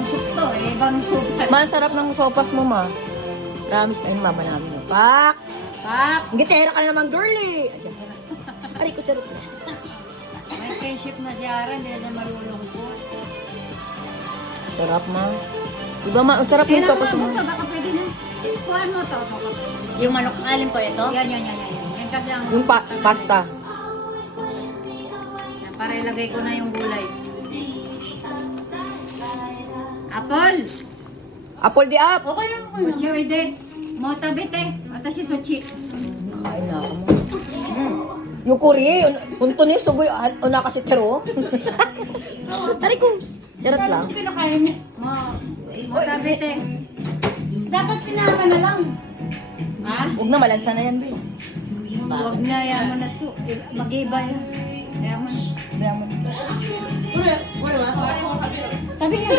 ibang soup to, ibang soup. Masarap ng sopas mo, ma. Promise na yun, mama namin. Pak! Pak! Gitera ka na naman, girly! Aray ko, charot. May friendship na si Ara, hindi na marulong ko. Sarap, ma. Diba, ma? Ang sarap yung sopas mo. Baka pwede na. Kuhaan mo to. Yung manok alin po ito? Yan. Yan kasi ang... Yung pasta. Yan, para ilagay ko na yung gulay. Apple! Apple di up! Okay lang. Sochi oide. Motabite. Watashi sochi. Kain na ako mo. Yung Korea, punto niya, sugoy, o nakasitero. Aray ko. Charot lang. Pinakain niya. Motabite. Dapat sinama na lang. Ha? Huwag na, malansa na yan, be. Huwag na, yan mo na to. Mag-iba yan. Yan mo na. Bayan mo na. Wala. Sabi nga.